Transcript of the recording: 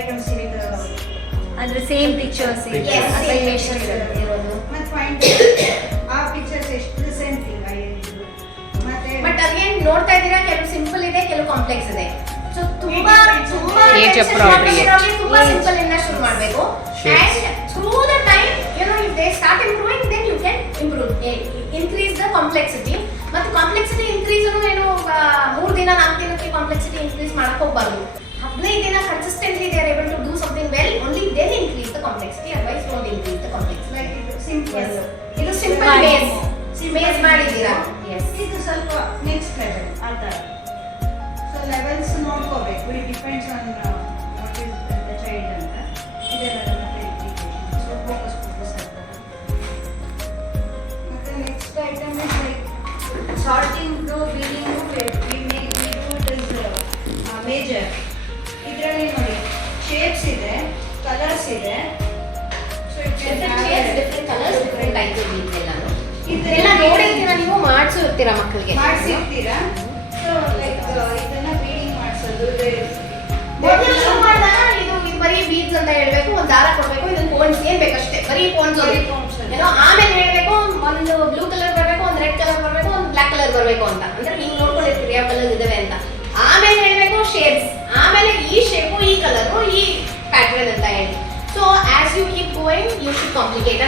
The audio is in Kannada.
ಐಟಮ್ಸ್ ವಿತ್ ಅಂದ್ರೆ ಸೇಮ್ ಪಿಕ್ಚರ್ಸ್ ಇರೋದು ಮತ್ತೆ ಪಾಯಿಂಟ್ ಆ ಪಿಕ್ಚರ್ಸ್ ಎಷ್ಟು ಸೇಮ್ ಥಿಂಗ್ ಮತ್ತೆ ಬಟ್ ಅಗೇನ್ ನೋಡ್ತಾ ಇದ್ದೀರಾ ಕೆಲವು ಸಿಂಪಲ್ ಇದೆ ಕೆಲವು ಕಾಂಪ್ಲೆಕ್ಸ್ ಇದೆ. ಸೊ ತುಂಬಾ Age appropriate. ತುಂಬಾ ಸಿಂಪಲ್ ಇಂದ ಶುರು ಮಾಡಬೇಕು. And through the time, if they start improving, then you can improve, increase the complexity. ಮತ್ತು ಕಾಂಪ್ಲೆಕ್ಸಿಟಿ ಇನ್ಕ್ರೀಸ್ ಏನು 3 ದಿನ 4 ದಿನಕ್ಕೆ ಕಾಂಪ್ಲೆಕ್ಸಿಟಿ ಇನ್ಕ್ರೀಸ್ ಮಾಡಕ್ಕೆ ಹೋಗಬಾರ್ದು. 15 ದಿನ consistently they are able to do something well, only then increase the complexity, otherwise don't increase the complexity. Like ಇದು ಸಿಂಪಲ್ ಇದು ಸಿಂಪಲ್ ಬೇಸ್ ಮಾಡಿದ್ದೀರಾ. ಎಸ್, ಇದು ಸ್ವಲ್ಪ ನೆಕ್ಸ್ಟ್ ಲೆವೆಲ್ ಆ ಥರ. ಸೊ ಲೆವೆಲ್ಸ್ ನೋಡ್ಕೋಬೇಕು, it depends on what is the child ಅಂತ. ಇದೆಲ್ಲ ಮತ್ತೆ ಎಜುಕೇಶನ್ ಸೊ ಫೋಕಸ್ ಆಗ್ತದೆ. ಮತ್ತೆ next item is like sorting beading we do it is major. ಇದರಲ್ಲಿ ನೋಡಿ ಶೇಪ್ಸ್ ಇದೆ, ಕಲರ್ಸ್ ಇದೆ. So different colours, different type ಇದೆಲ್ಲನೂ ಇದೆಲ್ಲ ನೋಡಿರ್ತೀರಾ ನೀವು, ಮಾಡಿಸಿರ್ತೀರಾ ಮಕ್ಕಳಿಗೆ, ಮಾಡಿಸಿರ್ತೀರಾ. ಸೊ ಲೈಕ್ ಇದನ್ನ ಬೀಡಿಂಗ್ ಮಾಡಿಸೋದು. ಮೊದಲು ಶುರು ಮಾಡಿದಾಗ ಇದು ಬರೀ ಬೀಡ್ಸ್ ಅಂತ ಹೇಳ್ಬೇಕು, ಒಂದು ದಾರ ಕೊಡಬೇಕು, ಇದನ್ನ ಪೋನ್ಸ್ ಏನ್ ಬೇಕಷ್ಟೇ, ಬರೀ ಪೋನ್ಸ್ ಏನೋ. ಆಮೇಲೆ ಹೇಳ್ಬೇಕು ಒಂದು ಬ್ಲೂ ಕಲರ್ ಬರಬೇಕು, ಒಂದು ರೆಡ್ ಕಲರ್ ಬರಬೇಕು, ಒಂದು ಬ್ಲಾಕ್ ಕಲರ್ ಬರಬೇಕು ಅಂತ. ಅಂದ್ರೆ ನೀವು ನೋಡ್ಕೊಂಡಿರ್ತೀರಿ ಯಾವ ಕಲರ್ ಇದಾವೆ ಅಂತ. ಆಮೇಲೆ ಹೇಳ್ಬೇಕು ಶೇಪ್ಸ್, ಆಮೇಲೆ ಈ ಶೇಪು, ಈ ಕಲರು, ಈ ಪ್ಯಾಟರ್ನ್ ಅಂತ ಹೇಳಿ. So as you keep going you should complicate.